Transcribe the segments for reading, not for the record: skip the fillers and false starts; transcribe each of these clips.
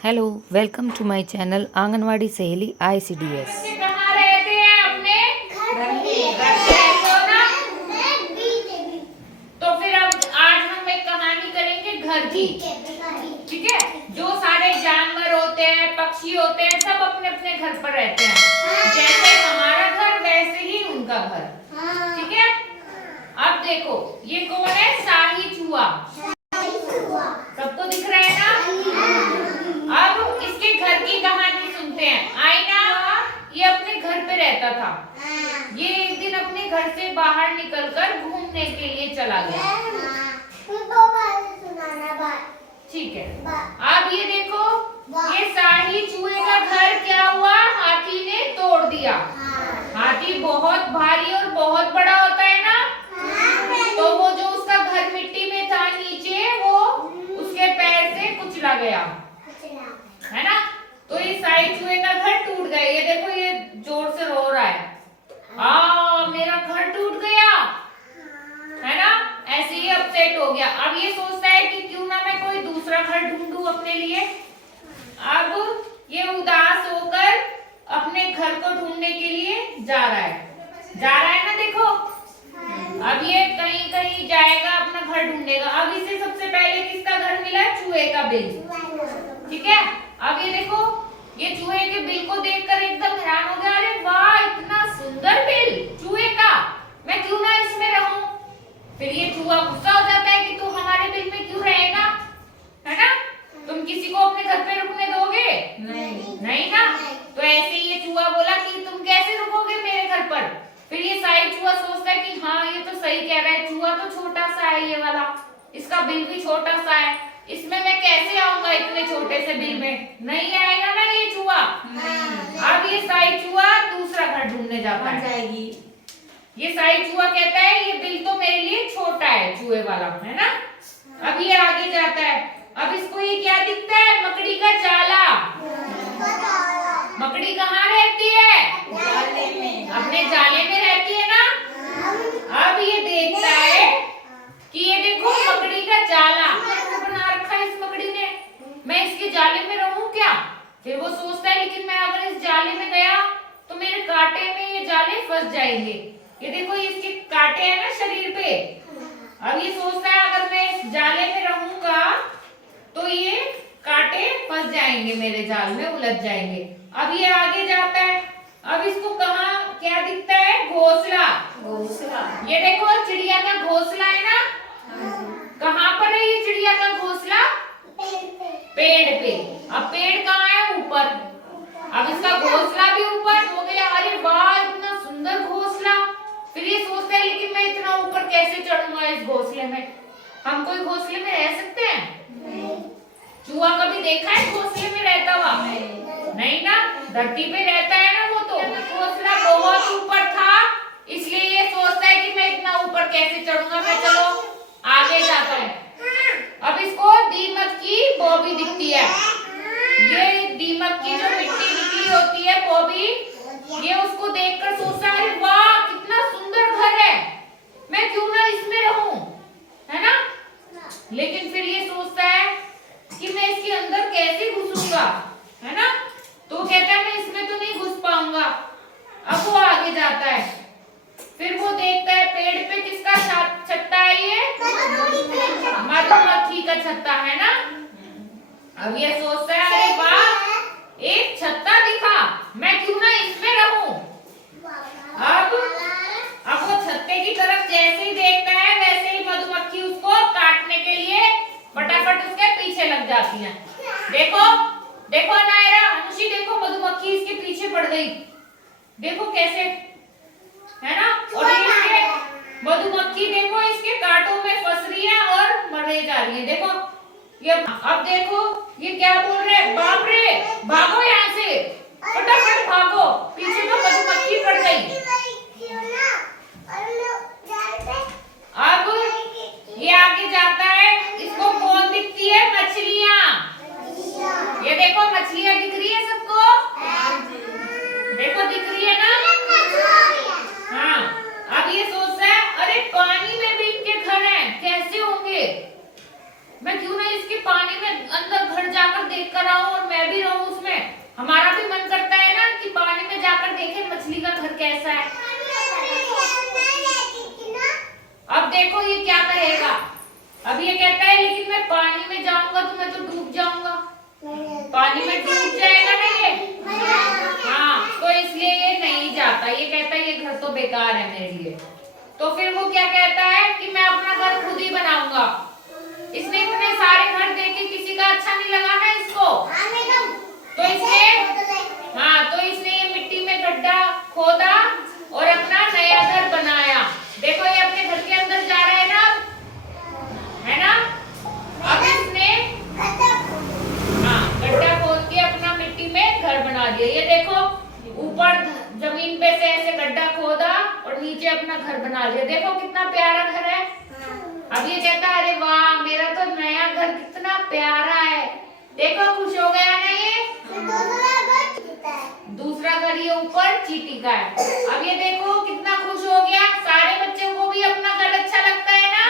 Hello, welcome to my channel anganwadi Saheli ICDS। बच्चे कहाँ रहते हैं? अपने घर में रहते हो ना? तो फिर अब आज हम एक कहानी करेंगे घर की। ठीक है? जो सारे जानवर होते हैं, पक्षी होते हैं, सब अपने अपने घर पर रहते हैं। जैसे हमारा घर वैसे ही उनका घर। ठीक है? अब देखो, ये कौन है? शाही चूहा। सबको दिख रहा है ना? अब इसके घर की कहानी सुनते हैं। आईना ये अपने घर पे रहता था। ये एक दिन अपने घर से बाहर निकलकर घूमने के लिए चला गया। ठीक है, अब ये देखो, ये शाही चूहे का घर क्या हुआ? हाथी ने तोड़ दिया। हाथी बहुत भारी और बहुत बड़ा होता है ना, तो वो जो उसका घर मिट्टी में था नीचे, वो उसके पैर से कुचला गया, है ना? तो ये शाही चूहे का घर टूट गया। ये देखो, ये जोर से रो रहा है, मेरा घर टूट गया, है ना? ऐसे ही अपसेट हो गया। अब ये सोचता है कि क्यों ना मैं कोई दूसरा घर ढूंढूं अपने लिए। अब ये उदास होकर अपने घर को ढूंढने के लिए जा रहा है ना? देखो, अब ये कहीं कहीं जाएगा, अपना घर ढूंढेगा। अब इसे सबसे पहले किसका घर मिला? चूहे का बिल। ठीक है, अब ये देखो, ये चूहे के बिल को देखकर एकदम हैरान हो गया। अरे वाह, इतना सुंदर बिल चूहे का, मैं क्यों ना इसमें रहूं। फिर ये चूहा गुस्सा हो जाता है कि तू हमारे बिल में क्यों रहेगा, है ना? तुम किसी को अपने घर पे रुकने दोगे? नहीं ना? तो ऐसे ही ये चूहा बोला कि तुम कैसे रुकोगे मेरे घर पर। फिर ये शाही चूहा सोचता है कि हाँ, ये तो सही कह रहा है, चूहा तो छोटा सा है ये वाला, इसका बिल भी छोटा सा है, इसमें मैं कैसे आऊंगा इतने छोटे से बिल में? नहीं आएगा ना ये चूहा। अब ये शाही चूहा दूसरा घर ढूंढने जाता है। ये शाही चूहा कहता है ये बिल तो मेरे लिए छोटा है, चूहे वाला, है ना? अब ये आगे जाता है। अब इसको ये क्या दिखता है? मकड़ी का जाला। मकड़ी कहाँ रहती है? जाले में। अपने जाले में रहती है ना? अब ये देखता है कि ये देखो, मकड़ी का जाला बना रखा है इस मकड़ी ने, मैं इसके जाले में रहूं क्या? फिर वो सोचता है लेकिन मैं अगर इस जाले में गया तो मेरे कांटे में ये जाले फंस जाएंगे। ये देखो, इसके कांटे हैं ना शरीर पे। अब ये सोचता है अगर मैं इस जाले में रहूंगा तो ये कांटे फंस जाएंगे मेरे जाल में, उलझ जाएंगे। अब ये आगे जाता है। अब इसको कहाँ क्या दिखता है? घोंसला। ये देखो, चिड़िया का घोंसला है ना? कहाँ पर है ये चिड़िया का घोंसला? पेड़ पे। अब पेड़ कहाँ है? ऊपर। अब इसका घोंसला भी ऊपर हो गया। अरे वाह, इतना सुंदर घोंसला। फिर ये सोचता है लेकिन मैं इतना ऊपर कैसे चढ़ूंगा इस घोंसले में? हम कोई घोंसले में रह सकते हैं? चूहा कभी देखा है घोंसले में रहता हुआ? नहीं ना, धरती पे रहता है ना वो। तो घोंसला बहुत ऊपर था, इसलिए ये सोचता है कि मैं इतना ऊपर कैसे चढ़ूंगा। मैं चलो आगे जाता हूँ। अब इसको दीमक की बॉबी दिखती है। ये दीमक की जो मिट्टी निकली होती है बॉबी, ये उसको देखकर सोचता है अरे वाह, कितना सुंदर घर है, मैं क्यों ना इसमें रहूं, है ना? लेकिन फिर ये सोचता है कि मैं इसके अंदर कैसे घुसूंगा, है ना? तो कहता है मैं इसमें तो नहीं घुस पाऊंगा। अब वो आगे जाता है। फिर वो देखता है पेड़ पे किसका छत्ता है? ये मधुमक्खी का छत्ता, है ना? अब ये सोचता है अरे वाह, एक छत्ता दिखा, मैं क्यों ना इसमें रहूं। अब वो छत्ते की तरफ जैसे ही देखता है वैसे ही मधुमक्खी उसको काटने के लिए फटाफट उसके पीछे लग जाती है। देखो देखो नायरा, अनुषी, देखो मधुमक्खी इसके पीछे पड़ गई। देखो कैसे, है ना? और इसके मधुमक्खी देखो इसके कांटों में फंस रही है और मरने जा रही है। देखो ये, अब देखो ये क्या बोल रहे हैं, बाप रे, भागो यहाँ से, फटाफट भागो, पीछे तो मधुमक्खी पड़ गई। अब ये आगे जाता है। इसको कौन दिखती है? मछलियाँ। ये देखो, मछलियाँ दिख रही है सबको? देखो दिख रही है ना? हाँ। अब ये सोचता है अरे पानी में भी इनके घर हैं, कैसे होंगे? मैं क्यों ना इसके पानी में अंदर घर जाकर देख कर आऊं और मैं देखो ये क्या कहेगा। अब ये कहता है लेकिन मैं पानी में जाऊंगा तो मैं तो डूब जाऊंगा। पानी में डूब जाएगा ना ये। हाँ, तो इसलिए ये नहीं जाता। ये कहता है ये घर तो बेकार है मेरे लिए। तो फिर वो क्या कहता है कि मैं अपना घर खुद ही बनाऊंगा। इसने इतने सारे घर देखे, किसी का अच्छा नहीं लगा ना इसको। तो इसने ये मिट्टी में गड्ढा खोदा और अपना नया घर बनाया। देखो ये अपने घर के अंदर जा रहा है ना, है ना। अब इसने गड्ढा खोद के अपना मिट्टी में घर बना दिया। ये देखो ऊपर जमीन पे से ऐसे गड्ढा खोदा और नीचे अपना घर बना लिया। देखो कितना प्यारा घर है। अब ये कहता है अरे वाह मेरा तो नया घर कितना प्यारा है। देखो खुश हो गया ना ये। दूसरा घर ये ऊपर चींटी का है। अब ये देखो कितना खुश हो गया। सारे बच्चों को भी अपना घर अच्छा लगता है ना।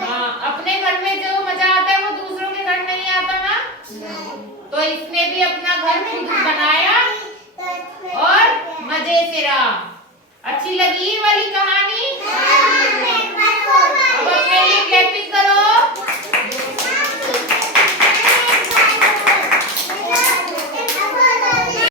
हाँ, अपने घर में जो मजा आता है वो दूसरों के घर नहीं आता ना। तो इसने भी अपना घर खुद बनाया और मजे से रहा। अच्छी लगी ये वाली कहानी?